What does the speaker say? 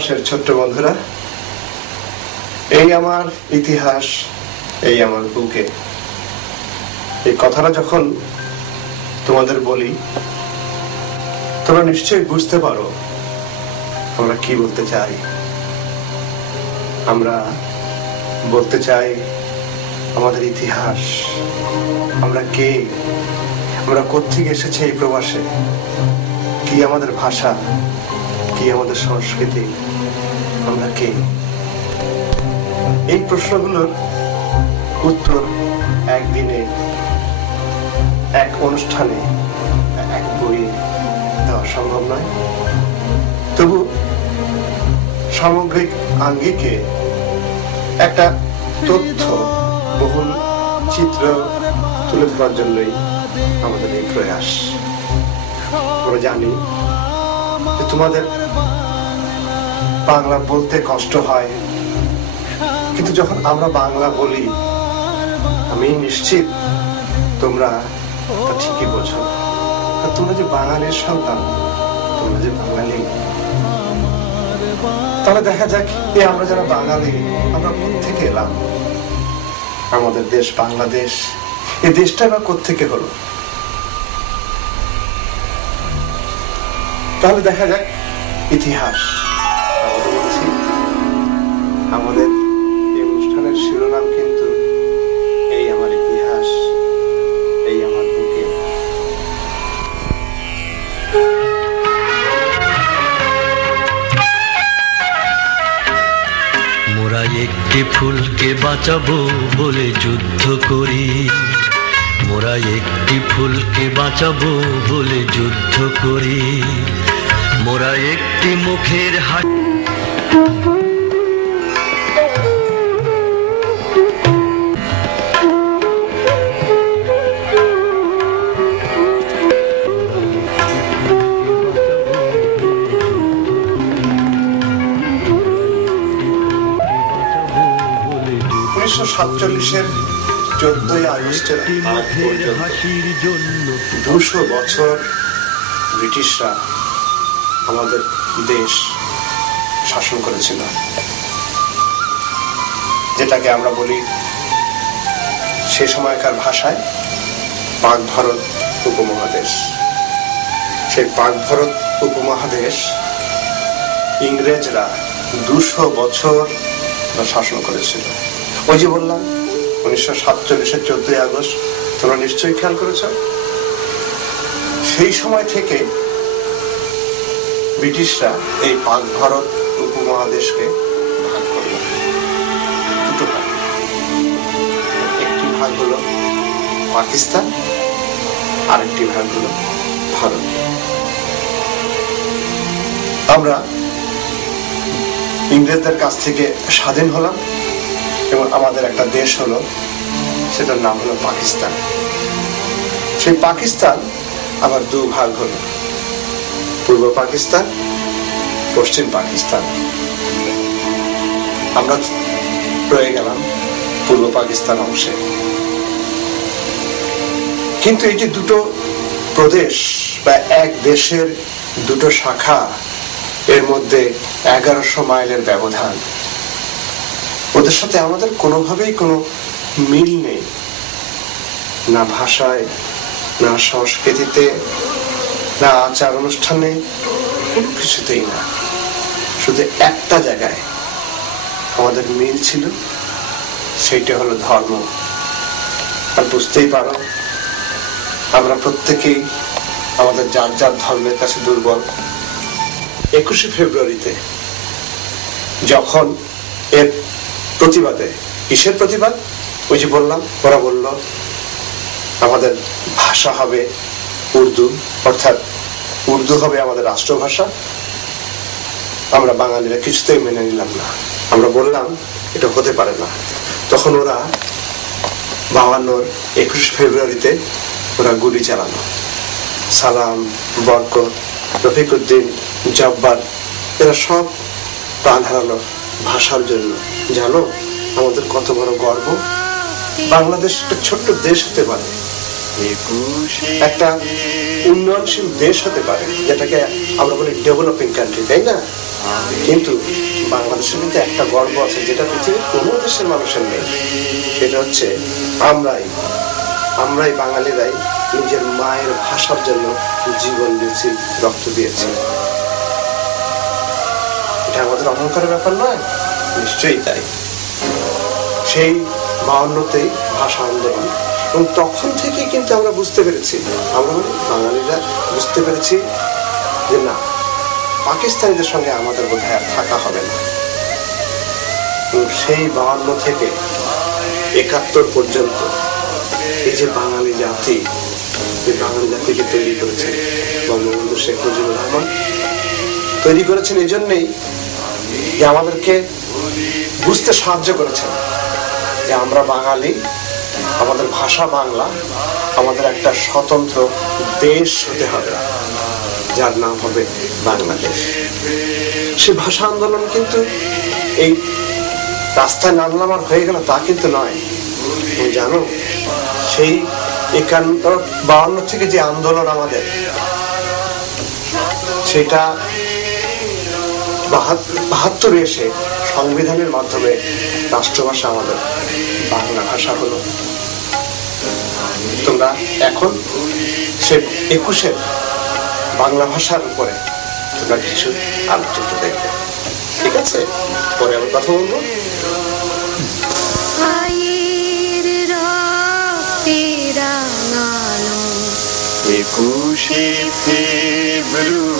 প্রবাসের ছোট্ট বন্ধুরা, এই আমার ইতিহাস, এই আমার বুকে, এই কথাটা যখন তোমাদের বলি তোমরা নিশ্চয়ই বুঝতে পারো আমরা কি বলতে চাই। আমরা বলতে চাই আমাদের ইতিহাস, আমরা কে, আমরা কোত্থেকে এসেছি এই প্রবাসে, কি আমাদের ভাষা, কি আমাদের সংস্কৃতি, আমরা কে। এই প্রশ্নগুলোর উত্তর একদিনে, এক অনুষ্ঠানে, এক বইয়ে দেওয়া সম্ভব নয়। তবু সামগ্রিক আঙ্গিকে একটা তথ্য বহুল চিত্র তুলে ধরার জন্যই আমাদের এই প্রয়াস। আমরা জানি যে তোমাদের বাংলা বলতে কষ্ট হয়, কিন্তু যখন আমরা বাংলা বলি আমি নিশ্চিত তোমরা তা ঠিকই বোঝো। তোমরা যে বাঙালির সন্তান, তোমরা যে বাঙালি, তাহলে দেখা যাক এই আমরা যারা বাঙালি আমরা কোত্থেকে এলাম। আমাদের দেশ বাংলাদেশ, এই দেশটা বা কোত্থেকে হলো। তাহলে দেখা যাক ইতিহাস। আমাদের এই অনুষ্ঠানের শিরোনাম কিন্তু এই আমার ইতিহাস, এই আমার বুকে। মোরা একটি ফুলকে বাঁচাবো বলে যুদ্ধ করি, মোরা একটি ফুলকে বাঁচাবো বলে যুদ্ধ করি, মোরা একটি মুখের হাসি। 1947-এর 14ই আগস্টের আগ পর্যন্ত 200 বছর ব্রিটিশরা আমাদের দেশ শাসন করেছিল, যেটাকে আমরা বলি সে সময়কার ভাষায় পাক ভারত উপমহাদেশ। সেই পাক ভারত উপমহাদেশ ইংরেজরা 200 বছর শাসন করেছিল। ওই যে বললাম 1947-এর 14ই আগস্ট, তোমরা নিশ্চয়ই খেয়াল করেছ। সেই সময় থেকে ব্রিটিশরা এই পাক ভারত উপমহাদেশকে ভাগ করল, দুটো ভাগ। একটি ভাগ হলো পাকিস্তান, আরেকটি ভাগ হলো ভারত। আমরা ইংরেজদের কাছ থেকে স্বাধীন হলাম এবং আমাদের একটা দেশ হলো, সেটার নাম হলো পাকিস্তান। সেই পাকিস্তান আবার দু ভাগ হলো, পূর্ব পাকিস্তান, পশ্চিম পাকিস্তান। আমরা রয়ে গেলাম পূর্ব পাকিস্তান অংশে। কিন্তু এই যে দুটো প্রদেশ বা এক দেশের দুটো শাখা, এর মধ্যে 1100 মাইলের ব্যবধান। ওদের সাথে আমাদের কোনোভাবেই কোনো মিল নেই, না ভাষায়, না সংস্কৃতিতে, না আচার অনুষ্ঠানে, কোনো কিছুতেই না। শুধু একটা জায়গায় আমাদের মিল ছিল, সেইটা হলো ধর্ম। আর বুঝতেই পারো আমরা প্রত্যেকেই আমাদের যার যার ধর্মের কাছে দুর্বল। 21শে ফেব্রুয়ারিতে যখন এর প্রতিবাদে, কিসের প্রতিবাদ? ওই যে বললাম, ওরা বলল আমাদের ভাষা হবে উর্দু, অর্থাৎ উর্দু হবে আমাদের রাষ্ট্রভাষা। আমরা বাঙালিরা কিছুতেই মেনে নিলাম না। আমরা বললাম এটা হতে পারে না। তখন ওরা 52-র 21 ফেব্রুয়ারিতে ওরা গুলি চালানো। সালাম, বরকত, রফিকুদ্দিন, জব্বার, এরা সব প্রাণ হারালো ভাষার জন্য। জানো আমাদের কত বড় গর্ব, বাংলাদেশ একটা ছোট্ট দেশ হতে পারে, একটা উন্নয়নশীল দেশ হতে পারে, যেটাকে আমরা বলি ডেভেলপিং কান্ট্রি, তাই না? কিন্তু বাংলাদেশে কিন্তু একটা গর্ব আছে যেটা পৃথিবীর কোনো দেশের মানুষের নেই। সেটা হচ্ছে আমরাই বাঙালিরাই নিজের মায়ের ভাষার জন্য জীবন দিয়েছি, রক্ত দিয়েছি। এটা আমাদের অহংকারের ব্যাপার নয়? নিশ্চয়ই তাই। সেই 52তেই ভাষা আন্দোলন, এবং তখন থেকে কিন্তু আমরা বুঝতে পেরেছি, আমরা বাঙালিরা বুঝতে পেরেছি যে না, পাকিস্তানিদের সঙ্গে আমাদের বোধহয় আর থাকা হবে না। সেই 52 থেকে 71 পর্যন্ত এই যে বাঙালি জাতি, যে বাঙালি জাতিকে তৈরি করেছেন বঙ্গবন্ধু শেখ মুজিবুর রহমান, তৈরি করেছেন এই জন্যই যে আমাদেরকে বুঝতে সাহায্য করেছেন যে আমরা বাঙালি, আমাদের ভাষা বাংলা, আমাদের একটা স্বতন্ত্র দেশ হতে হবে যার নাম হবে বাংলাদেশ। সে ভাষা আন্দোলন কিন্তু এই রাস্তায় নামলাম আর হয়ে গেল তা কিন্তু নয়। তুমি জানো, সেই 51-52 থেকে যে আন্দোলন আমাদের, সেটা 72 এসে সংবিধানের মাধ্যমে রাষ্ট্রভাষা আমাদের বাংলা ভাষা হলো। তোমরা এখন সে 21-এর বাংলা ভাষার উপরে তোমরা কিছু আলোচিত দেখবে, ঠিক আছে? পরে আমি কথা বলবো। 21শে ফেব্রুয়ারি